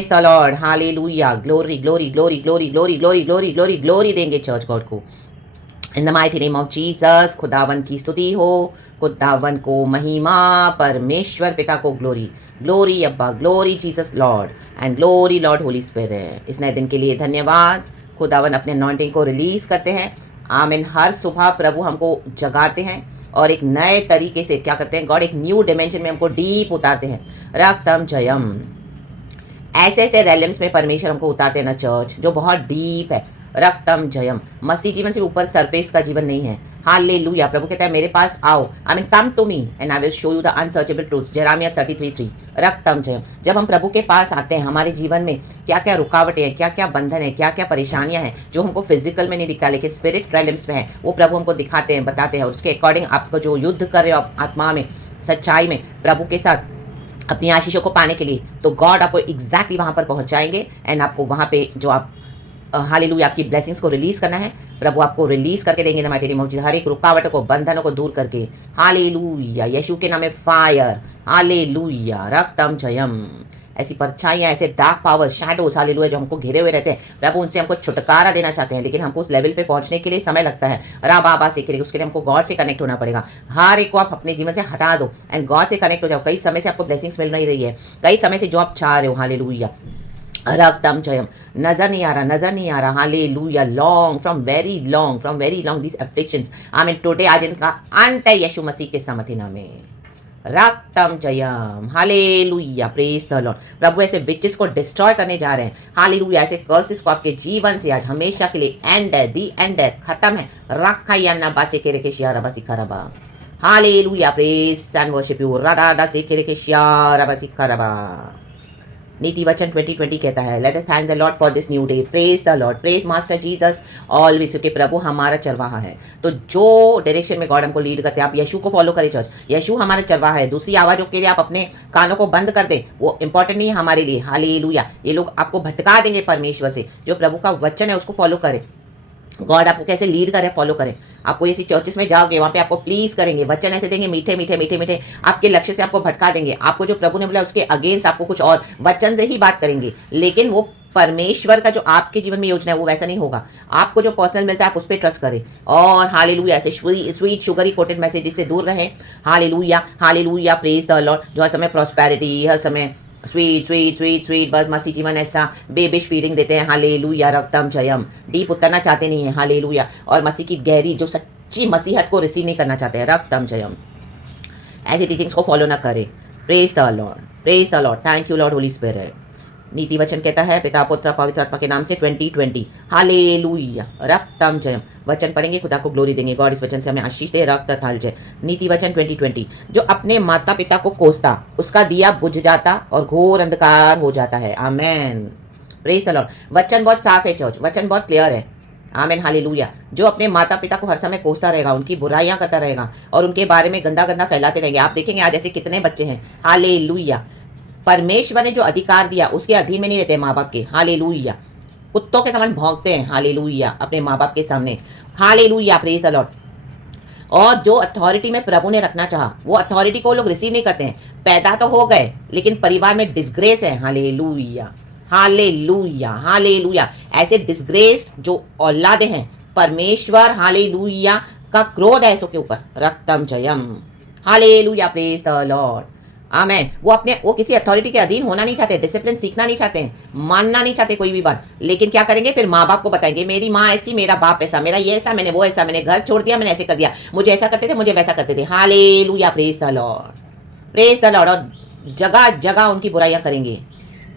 Praise the Lord, hallelujah, glory glory glory glory glory glory glory glory glory देंगे church God को। इन the mighty name of Jesus, खुदावन की स्तुति हो, खुदावन को महिमा, परमेश्वर पिता को ग्लोरी, ग्लोरी अब्बा, glory Jesus Lord and glory Lord Holi spirit. इस नए दिन के लिए धन्यवाद। खुदावन अपने अनॉइंटिंग को रिलीज करते हैं। आमीन। हर सुबह प्रभु हमको जगाते हैं और एक नए तरीके से क्या करते हैं, गॉड एक न्यू डिमेंशन में हमको डीप उतारते हैं। रक्तम जयम, ऐसे ऐसे रेलम्स में परमेश्वर हमको उतारते हैं ना चर्च, जो बहुत डीप है। रक्तम जयम, मसीह जीवन से ऊपर सरफेस का जीवन नहीं है। हालेलुया। प्रभु कहता है मेरे पास आओ, I mean come to me and I will show you the unsearchable truths. Jeremiah 33:3। रक्तम जयम, जब हम प्रभु के पास आते हैं, हमारे जीवन में क्या क्या रुकावटें हैं, क्या क्या बंधन है, क्या क्या परेशानियां हैं, जो हमको फिजिकल में नहीं दिखता लेकिन स्पिरिट रेलम्स में है, वो प्रभु हमको दिखाते हैं, बताते हैं। और उसके अकॉर्डिंग आपको जो युद्ध कर रहे हो आत्मा में, सच्चाई में, प्रभु के साथ अपनी आशीषों को पाने के लिए, तो गॉड आपको एग्जैक्टली वहाँ पर पहुँचाएंगे एंड आपको वहाँ पे जो आप हालेलुया आपकी ब्लेसिंग्स को रिलीज करना है, प्रभु आपको रिलीज करके देंगे। माइटी नेम ऑफ जीसस, हर एक रुकावटों को, बंधनों को दूर करके। हालेलुया, यीशु के नाम में फायर। हालेलुया, रक्तम जयम। ऐसी परछाइयाँ, ऐसे डार्क पावर, शैडोज, हालेलुया, जो हमको घिरे हुए रहते हैं, प्रभु उनसे हमको छुटकारा देना चाहते हैं, लेकिन हमको उस लेवल पे पहुंचने के लिए समय लगता है। राबा सीख रही, उसके लिए हमको गॉड से कनेक्ट होना पड़ेगा। हर एक को आप अपने जीवन से हटा दो एंड गॉड से कनेक्ट हो जाओ। कई समय से आपको ब्लेसिंग्स मिल नहीं रही है, कई समय से जो आप चाह रहे हो, हालेलुया, रक्तम जयम, नजर नहीं आ रहा, नजर नहीं आ रहा। Hallelujah, long from very long this afflictions, I mean today, आज इनका अंत है यीशु मसीह के समर्थी नाम में। रक्तम जयम, हालेलुया, प्रेज द लॉर्ड। प्रभु ऐसे विचेस को डिस्ट्रॉय करने जा रहे हैं। हालेलुया, ऐसे कर्सेस को आपके जीवन से आज हमेशा के लिए एंड है, दी एंड है, खत्म है। रखा या ना बासे के रेके शियारा बासी खराबा। Hallelujah, praise and worship you. राडा से के रेके शियारा बासी खराबा। नीति वचन 2020 कहता है, let us thank the Lord for this new day. Praise the Lord, praise master Jesus always, क्योंकि प्रभु हमारा चरवाहा है। तो जो डायरेक्शन में गॉड हमको लीड करते हैं, आप यीशु को फॉलो करें चर्च। यीशु हमारा चरवाहा है। दूसरी आवाज़ों के लिए आप अपने कानों को बंद कर दें, वो इंपॉर्टेंट नहीं है हमारे लिए। हालेलुया, ये लोग आपको भटका देंगे परमेश्वर से। जो प्रभु का वचन है उसको फॉलो करें। गॉड आपको कैसे लीड करें, फॉलो करें। आपको ऐसी चर्चेस में जाओगे, वहाँ पे आपको प्लीज करेंगे, वचन ऐसे देंगे, मीठे मीठे मीठे मीठे, आपके लक्ष्य से आपको भटका देंगे। आपको जो प्रभु ने बोला उसके अगेंस्ट आपको कुछ और वचन से ही बात करेंगे, लेकिन वो परमेश्वर का जो आपके जीवन में योजना है वो वैसा नहीं होगा। आपको जो पर्सनल मिलता है आप उस पर ट्रस्ट करें। और हालेलुया, ऐसे स्वीट शुगरी कोटेड मैसेजेस से दूर रहें। Hallelujah, hallelujah, praise the Lord. जो हर समय प्रॉस्पेरिटी, हर समय स्वीट स्वीट स्वीट स्वीट, बस मसीह जीवन ऐसा बेबिश फीलिंग देते हैं। हालेलुया, रक्तम जयम, डीप उतरना चाहते नहीं है। हालेलुया, और मसीह की गहरी जो सच्ची मसीहत को रिसीव नहीं करना चाहते हैं। रक्तम जयम, ऐसी टीचिंग्स को फॉलो ना करें। Praise the Lord, praise the Lord, thank you Lord Holi spirit. नीति वचन कहता है पिता पुत्र पवित्र आत्मा के नाम से 2020। हालेलुया, रक्तम जयम। वचन पढ़ेंगे, खुदा को ग्लोरी देंगे। गॉड इस वचन से हमें आशीष दे। रक्त थल जय। नीति वचन 2020, जो अपने माता पिता को कोसता उसका दिया बुझ जाता और घोर अंधकार हो जाता है। आमेन, प्रेज द लॉर्ड। वचन बहुत साफ है चर्च, वचन बहुत क्लियर है। आमेन, हालेलुया। जो अपने माता पिता को हर समय कोसता रहेगा, उनकी बुराइयां करता रहेगा और उनके बारे में गंदा गंदा फैलाते रहेंगे। आप देखेंगे आज ऐसे कितने बच्चे हैं। हालेलुया, परमेश्वर ने जो अधिकार दिया उसके अधीन में नहीं रहते माँ बाप के। हालेलुया, कुत्तों के समान भौंकते हैं। हालेलुया, अपने माँ बाप के सामने। Hallelujah, praise the Lord. और जो अथॉरिटी में प्रभु ने रखना चाहा, वो अथॉरिटी को लोग रिसीव नहीं करते हैं। पैदा तो हो गए लेकिन परिवार में डिसग्रेस है। Hallelujah, hallelujah, hallelujah. ऐसे डिसग्रेस्ड जो औलादे हैं, परमेश्वर हालेलुया का क्रोध है इसके ऊपर। रक्तम जयम, हालेलुया, प्रेज द लॉर्ड। आमेन। वो किसी अथॉरिटी के अधीन होना नहीं चाहते, डिसिप्लिन सीखना नहीं चाहते हैं, मानना नहीं चाहते कोई भी बात। लेकिन क्या करेंगे, फिर माँ बाप को बताएंगे, मेरी माँ ऐसी, मेरा बाप ऐसा, मेरा ये ऐसा, मैंने वो ऐसा, मैंने घर छोड़ दिया, मैंने ऐसे कर दिया, मुझे ऐसा करते थे, मुझे वैसा करते थे। Hallelujah, praise the Lord, praise the Lord. और जगह जगह उनकी बुराइयां करेंगे।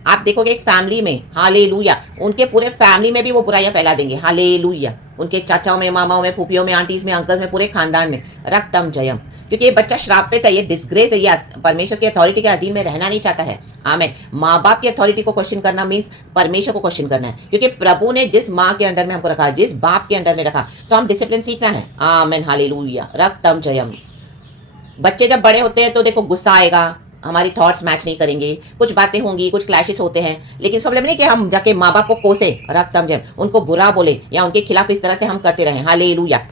आप देखोगे एक फैमिली में, हालेलुया, उनके पूरे फैमिली में भी वो बुराइयां फैला देंगे। हालेलुया, उनके चाचाओं में, मामाओं में, फूफियों में, आंटीज में, अंकल्स में, पूरे खानदान में। रक्तम जयम, क्योंकि ये बच्चा श्रापित है, ये डिसग्रेस है, ये परमेश्वर की अथॉरिटी के अधीन में रहना नहीं चाहता है। आमेन। माँ बाप की अथॉरिटी को क्वेश्चन करना मीन्स परमेश्वर को क्वेश्चन करना है, क्योंकि प्रभु ने जिस माँ के अंडर में हमको रखा, जिस बाप के अंडर में रखा, तो हम डिसिप्लिन सीखना है। आमेन, हालेलुया, रक्तम जयम। बच्चे जब बड़े होते हैं तो देखो गुस्सा आएगा, हमारी थॉट्स मैच नहीं करेंगे, कुछ बातें होंगी, कुछ क्लैशेस होते हैं, लेकिन सब नहीं कि हम जाके माँ बाप को कोसे, रक्तम जयम, उनको बुरा बोले या उनके खिलाफ इस तरह से हम करते रहें। हालेलुया।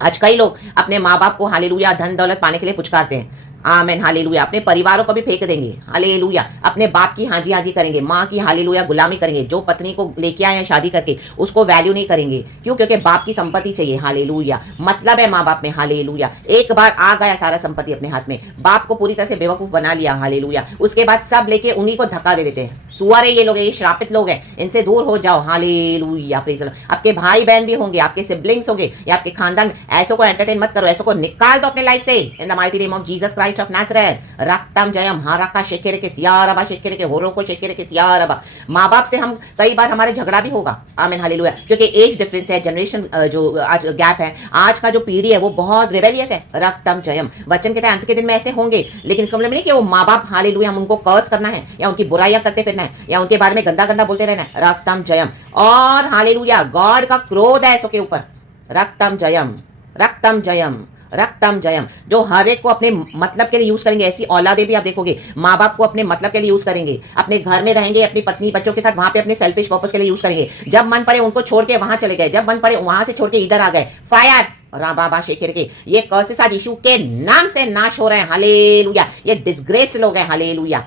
आज कई लोग अपने माँ बाप को हालेलुया धन दौलत पाने के लिए पुचकारते हैं। Amen hallelujah. अपने परिवारों को भी फेंक देंगे, हालेलुया। अपने बाप की हाँ जी करेंगे, माँ की हालेलुया गुलामी करेंगे। जो पत्नी को लेके आए हैं शादी करके उसको वैल्यू नहीं करेंगे, क्यों? क्योंकि बाप की संपत्ति चाहिए, हालेलुया। मतलब है माँ बाप में, हालेलुया। एक बार आ गया सारा संपत्ति अपने हाथ में, बाप को पूरी तरह से बेवकूफ बना लिया, हालेलुया। उसके बाद सब लेके उन्हीं को धक्का दे देते हैं। सुअर है ये लोग, ये श्रापित लोग हैं, इनसे दूर हो जाओ, हालेलुया। Praise the Lord. आपके भाई बहन भी होंगे, आपके सिबलिंग्स होंगे या आपके खानदान, ऐसों को एंटरटेन मत करो, ऐसों को निकाल दो अपने लाइफ से in the mighty name of Jesus Christ of Nazareth. रक्तम जयम हाराका शेकेरे के सियारबा शेकेरे के होरो को शेकेरे के सियारबा। माँ बाप से हम कई बार हमारे झगड़ा भी होगा, आमीन हालेलुया, क्योंकि एज डिफरेंस है, जनरेशन जो आज गैप है, आज का जो पीढ़ी है वो बहुत रिबेलियस है। रक्तम जयम वचन कहते हैं अंत के दिन में ऐसे होंगे, लेकिन इसका मतलब नहीं कि वो माँ बाप हालेलुया हम उनको कर्स करना है या उनकी बुराइयां करते फिरना है या उनके बारे में गंदा गंदा बोलते रहना है। रक्तम जयम। और हालेलुया गॉड का क्रोध है ऐसों के ऊपर। रक्तम जयम, रक्तम जयम, रक्तम जयम। जो हर एक को अपने मतलब के लिए यूज करेंगे, ऐसी औलादे भी आप देखोगे माँ बाप को अपने मतलब के लिए यूज करेंगे, अपने घर में रहेंगे अपनी पत्नी बच्चों के साथ, वहां पे अपने सेल्फिश पर्पस के लिए यूज करेंगे। जब मन पड़े उनको छोड़ के वहां चले गए, जब मन पड़े वहां से छोड़ के इधर आ गए, फायर राबाबा शेखर के। ये कर्सेस आज यीशु के नाम से नाश हो रहे हैं, हालेलुया। ये डिसग्रेस्ड लोग हैं, हालेलुया,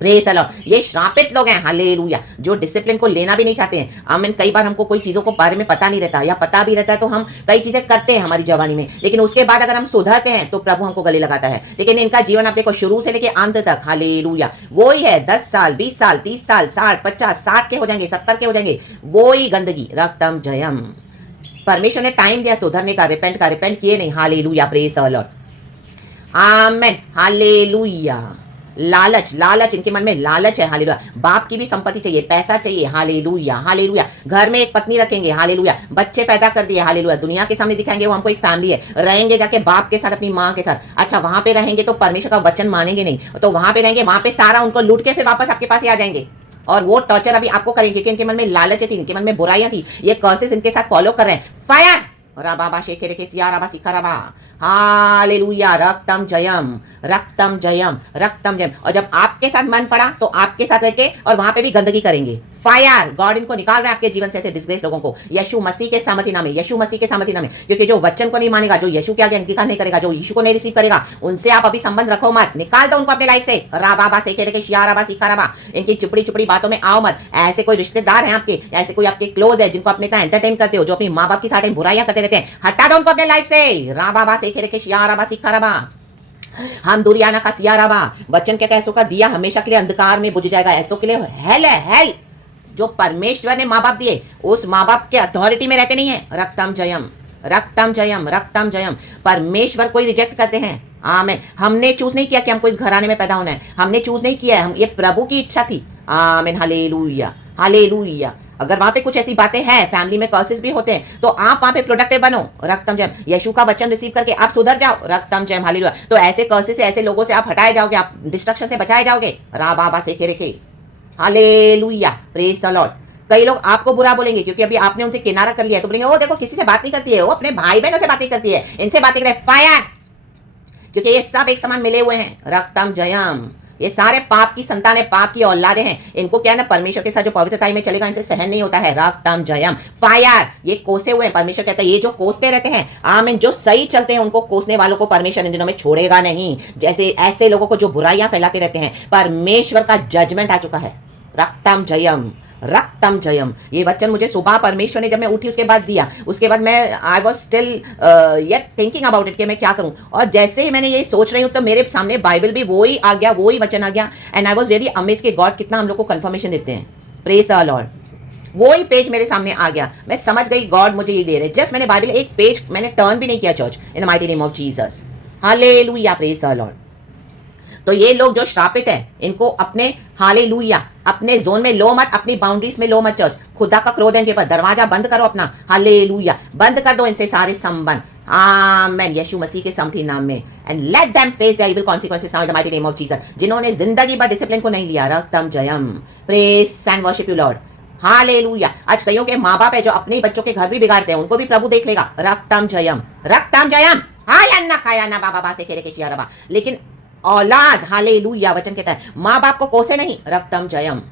प्रेज द लॉर्ड। ये श्रापित लोग हैं, हालेलुया, जो डिसिप्लिन को लेना भी नहीं चाहते हैं। आमीन। कई बार हमको कोई चीजों को बारे में पता नहीं रहता, या पता भी रहता है तो हम कई चीजें करते हैं हमारी जवानी में, लेकिन उसके बाद अगर हम सुधरते हैं तो प्रभु हमको गले लगाता है। लेकिन इनका जीवन आप देखो शुरू से लेके अंत तक, हालेलुया, वो ही है। 10 साल 20 साल 30 साल 60 50 60 के हो जाएंगे, 70 के हो जाएंगे, वो ही गंदगी। रक्तम जयम। परमेश्वर ने टाइम दिया सुधरने का, रिपेंट किए नहीं, hallelujah, praise the Lord, amen, hallelujah. लालच, लालच, इनके मन में लालच है, हालेलुया। बाप की भी संपत्ति चाहिए, पैसा चाहिए, हालेलुया, हालेलुया। घर में एक पत्नी रखेंगे, हालेलुया, बच्चे पैदा कर दिए, हालेलुया, दुनिया के सामने दिखाएंगे वो हमको एक फैमिली है, रहेंगे जाके बाप के साथ अपनी माँ के साथ। अच्छा वहां पे रहेंगे तो परमेश्वर का वचन मानेंगे नहीं, तो वहां पे रहेंगे, वहां पे सारा उनको लूट के फिर वापस आपके पास ही आ जाएंगे और वो टॉर्चर अभी आपको करेंगे, क्योंकि इनके मन में लालच थी, इनके मन में बुराइयां थी, ये कर्सेस इनके साथ फॉलो कर रहे हैं। फायर राबाबा शेखेरे के सियाराबा सिखाराबा, हालेलुया। रक्तम जयम, रक्तम जयम, रक्तम जयम। और जब आपके साथ मन पड़ा तो आपके साथ रहके और वहां पे भी गंदगी करेंगे। फायर, गॉड इनको निकाल रहा है आपके जीवन से, ऐसे डिसग्रेस लोगों को, यीशु मसीह के सामर्थ्य नाम में, यीशु मसीह के सामर्थ्य नाम में। क्योंकि जो वचन को नहीं मानेगा, जो यीशु के आगे अंगीकार नहीं करेगा, जो यीशु को नहीं रिसीव करेगा, उनसे आप अभी संबंध रखो मत, निकाल दो उनको अपने लाइफ से। राबाबा शेखेरे के शियाराबा सिखाराबा। इनकी चिपड़ी चिपड़ी बातों में आओ मत। ऐसे कोई रिश्तेदार हैं आपके, ऐसे कोई आपके क्लोज है जिनको अपने इतना एंटरटेन करते हो, जो अपनी माँ बाप की साथ बुराइयां करते रहते हैं, हटा दो उनको अपने लाइफ से। राबाबा शेखेरे के शियाराबा सिखाराबा। हम दुरियाना का सियाराबा। वचन कहता है ऐसों का दिया हमेशा के लिए अंधकार में बुझ जाएगा, ऐसों के लिए हेल है, हेल। जो परमेश्वर ने माँ बाप दिए उस माँ बाप के अथॉरिटी में रहते नहीं है। रक्तम जयम, रक्तम जयम, रक्तम जयम। परमेश्वर कोई रिजेक्ट करते हैं, आमीन। हमने चूज नहीं किया कि हमको इस घराने में पैदा होना है, हमने चूज नहीं किया है, हम ये प्रभु की इच्छा थी, आमीन, हालेलुया, हालेलुया। अगर वहां पे कुछ ऐसी बातें हैं, फैमिली में कर्सेस भी होते हैं, तो आप वहां पे प्रोडक्टिव बनो। रक्तम जयम, यीशु का वचन रिसीव करके आप सुधर जाओ। रक्तम जयम, हालेलुया। तो ऐसे कर्सेस से, ऐसे लोगों से आप हटाए जाओगे, आप डिस्ट्रक्शन से बचाए जाओगे। राबाबा सेखे रेखे, हालेलुया, प्रेज द लॉर्ड। कई लोग आपको बुरा बोलेंगे क्योंकि अभी आपने उनसे किनारा कर लिया है, तो बोलेंगे ओ देखो किसी से बात नहीं करती है, वो अपने भाई बहनों से बातें करती है, इनसे बातें करे। फायर, क्योंकि ये सब एक समान मिले हुए हैं। रक्तम जयम। ये सारे पाप की संतान है, पाप की औलादे हैं। इनको क्या ना परमेश्वर के साथ जो पवित्रताई में चलेगा इनसे सहन नहीं होता है। रक्तम जयम, फायर। ये कोसे हुए हैं, परमेश्वर कहता है ये जो कोसते रहते हैं, आमीन, जो सही चलते हैं उनको कोसने वालों को परमेश्वर इन दिनों में छोड़ेगा नहीं। जैसे ऐसे लोगों को जो बुराइयां फैलाते रहते हैं, परमेश्वर का जजमेंट आ चुका है। रक्तम जयम, रक्तम जयम। ये वचन मुझे सुबह परमेश्वर ने जब मैं उठी उसके बाद दिया, उसके बाद मैं I was still yet thinking about it कि मैं क्या करूं। और जैसे ही मैंने ये सोच रही हूँ तो मेरे सामने बाइबल भी वो ही आ गया, वो ही वचन आ गया। And I was really amaze कि गॉड कितना हम लोग को कंफर्मेशन देते हैं। Praise the Lord. वो ही पेज मेरे सामने आ गया, मैं समझ गई गॉड मुझे ये दे रहे। जस्ट मैंने बाइबल एक पेज मैंने टर्न भी नहीं किया church, in the mighty name of Jesus, hallelujah, praise the Lord. तो ये लोग जो श्रापित हैं, इनको अपने हालेलुया अपने जोन में लो मत, अपनी बाउंड्रीज में लो मत चर्च। खुदा का क्रोध है इनके ऊपर, दरवाजा बंद करो अपना, हालेलुया, बंद कर दो इनसे सारे संबंध, आमेन, यीशु मसीह के समर्थी नाम में। And let them face the evil consequences now in the mighty name of Jesus. जिन्होंने जिंदगी भर डिसिप्लिन को नहीं लिया, रक्तम जयम, praise and worship you Lord, hallelujah. आज कईयों के माँ बाप है जो अपने बच्चों के घर भी बिगाड़ते हैं, उनको भी प्रभु देख लेगा। रक्तम जयम, रक्तम जयम, हायन्ना खायाना बाबा बासे खेरे के शियारबा। लेकिन औलाद, हालेलुया, वचन कहता है माँ बाप को कोसे नहीं। रक्तम जयम,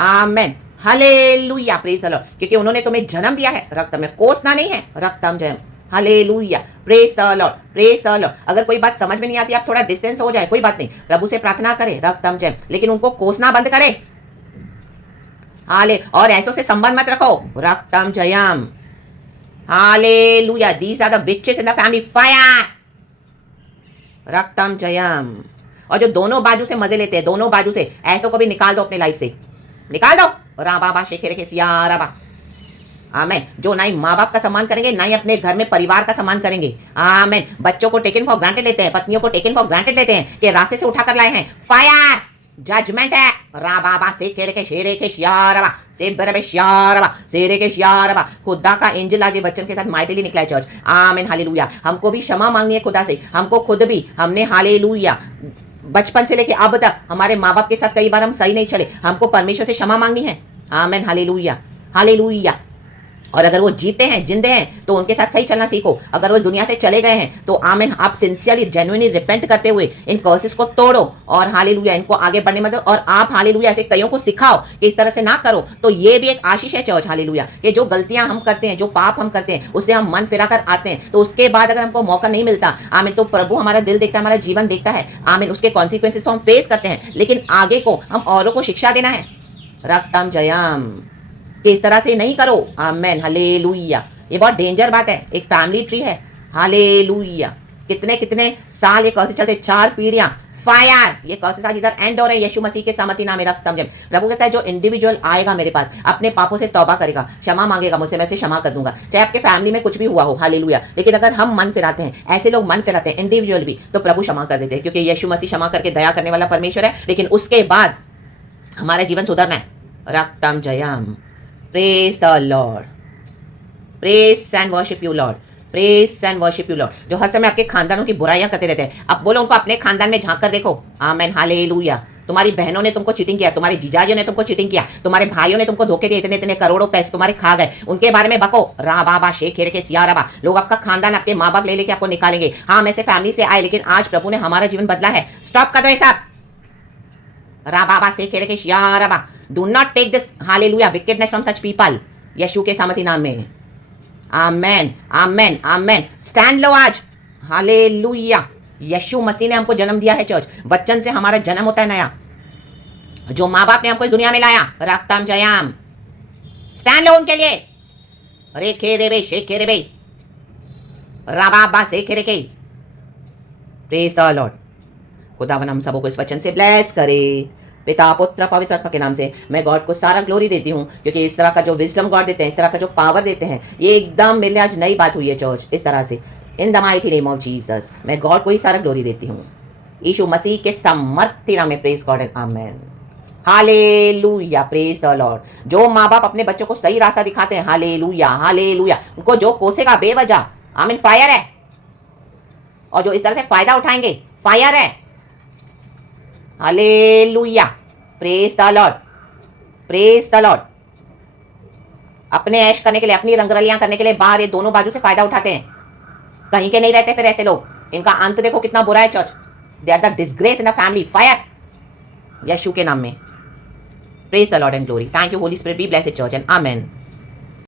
आमेन, हालेलुया, प्रेज द लॉर्ड। क्योंकि उन्होंने तुम्हें जन्म दिया है, रक्त में कोसना नहीं है। रक्तम जयम, hallelujah, praise the Lord, praise the Lord. अगर कोई बात समझ में नहीं आती, आप थोड़ा डिस्टेंस हो जाए, कोई बात नहीं, प्रभु से प्रार्थना करें, रक्तम जय, लेकिन उनको कोसना बंद करें। हाले, और ऐसों से संबंध मत रखो, रक्तम जयम। Hallelujah, these are the witches in the family, fire, रक्तम जयम। और जो दोनों बाजू से मजे लेते हैं, दोनों बाजू से, ऐसों को भी निकाल दो अपने लाइफ से, निकाल दो। रा बाबा शेखे रेखे सिया रबा। आमेन। जो ना ही माँ बाप का सम्मान करेंगे, ना ही अपने घर में परिवार का सम्मान करेंगे। आमेन। बच्चों को टेकन फॉर ग्रांटेड लेते हैं, पत्नियों को टेकन फॉर ग्रांटेड लेते हैं कि रास्ते से उठाकर लाए हैं। फायर, जजमेंट है। रा बाबा से केरे के शेरे के शियारबा से बरबे शियारबा शेरे के शियारबा। खुदा का एंजल आज बच्चन के साथ माइटली निकला है चर्च। आमीन, हालेलुया। हमको भी क्षमा मांगनी है खुदा से, हमको खुद भी, हमने हालेलुया बचपन से लेके अब तक हमारे माँ बाप के साथ कई बार हम सही नहीं चले, हमको परमेश्वर से क्षमा मांगनी है। आमीन, हालेलुया, हालेलुया। और अगर वो जीते हैं, जिंदे हैं, तो उनके साथ सही चलना सीखो। अगर वो दुनिया से चले गए हैं तो आमीन, आप सिंसियरली जेन्युइनली रिपेंट करते हुए इन कर्सेस को तोड़ो और हालेलुया इनको आगे बढ़ने मत दो। और आप हालेलुया ऐसे कईयों को सिखाओ कि इस तरह से ना करो। तो ये भी एक आशीष है चर्च, हालेलुया। कि जो गलतियां हम करते हैं, जो पाप हम करते हैं, उससे हम मन फिरा कर आते हैं, तो उसके बाद अगर हमको मौका नहीं मिलता, आमीन, तो प्रभु हमारा दिल देखता है, हमारा जीवन देखता है। आमीन, उसके कॉन्सिक्वेंसेस तो हम फेस करते हैं, लेकिन आगे को हम औरों को शिक्षा देना है। रक्तम जयम, कि इस तरह से नहीं करो। आमेन, हालेलुया। ये बहुत डेंजर बात है, एक फैमिली ट्री है। हालेलुया। कितने कितने साल ये कर्सेस चलते, 4 पीढ़ियां। फायर, ये कर्सेस आज इधर एंड हो रहे हैं यीशु मसीह के सामर्थी नाम में, रक्तम जय। प्रभु कहता है जो इंडिविजुअल आएगा मेरे पास, अपने पापों से तौबा करेगा, क्षमा मांगेगा मुझसे, मैं उसे क्षमा कर दूंगा, चाहे आपके फैमिली में कुछ भी हुआ हो। हालेलुया। लेकिन अगर हम मन फिराते हैं, ऐसे लोग मन फिराते हैं इंडिविजुअल भी, तो प्रभु क्षमा कर देते हैं, क्योंकि यीशु मसीह क्षमा करके दया करने वाला परमेश्वर है। लेकिन उसके बाद हमारा जीवन सुधरना है। रक्तम Jayam. Praise the Lord. Praise and worship you, Lord. Praise and worship you, Lord. जो हर समय आपके खानदानों की बुराइयां करते रहते हैं, अब बोलो उनको अपने खानदान में झांक कर देखो। आमेन, हालेलुया। तुम्हारी बहनों ने तुमको चीटिंग किया, तुम्हारे जीजाजियों ने तुमको चीटिंग किया, तुम्हारे भाइयों ने तुमको धोखे दिए, इतने इतने करोड़ों पैसे तुम्हारे खा गए, उनके बारे में बको। रा बाबा शेख खेर के सिया रबा। लोग आपका खानदान, आपके माँ बाप ले लेके आपको निकालेंगे। हाँ, हम ऐसे फैमिली से आए, लेकिन आज प्रभु ने हमारा जीवन बदला है। स्टॉप कर दो ये सब। रा बाबा शेख खेर के सिया रबा। Do not take this hallelujah wickedness from such people, Yeshu के सामर्थी नाम में। आमेन, आमेन, आमेन। स्टैंड लो आज। हालेलुया। यीशु मसीह ने हमको जन्म दिया है चर्च, वचन से हमारा जन्म होता है नया, जो माँ बाप ने हमको इस दुनिया में लाया। रक्तम जयाम। स्टैंड लो उनके लिए। रे खे रे बे शेख खे रे बे राबा से खे रे के। Praise the Lord. खुदावन हम सबको इस वचन से ब्लेस करे, पिता पुत्र पवित्र आत्मा के नाम से। मैं गॉड को सारा ग्लोरी देती हूँ, क्योंकि इस तरह का जो विजडम गॉड देते हैं, इस तरह का जो पावर देते हैं, ये एकदम मेरे लिए आज नई बात हुई है चर्च, इस तरह से। In the mighty name of Jesus मैं गॉड को ही सारा ग्लोरी देती हूँ, यीशु मसीह के सामर्थ्य नाम में। Praise God and amen, hallelujah, praise the Lord. जो माँ बाप अपने बच्चों को सही रास्ता दिखाते हैं, हालेलुया, हालेलुया, उनको जो कोसेगा बेवजह, आमीन, फायर है। और जो इस तरह से फायदा उठाएंगे, फायर है। Hallelujah, praise the Lord, praise the Lord. अपने ऐश करने के लिए, अपनी रंगरलियां करने के लिए बाहर ये दोनों बाजू से फायदा उठाते हैं, कहीं के नहीं रहते फिर ऐसे लोग। इनका अंत देखो कितना बुरा है church. They are the disgrace in the family. Fire Yeshu के नाम में। Praise the Lord and glory. Thank you Holy Spirit, be blessed church and amen.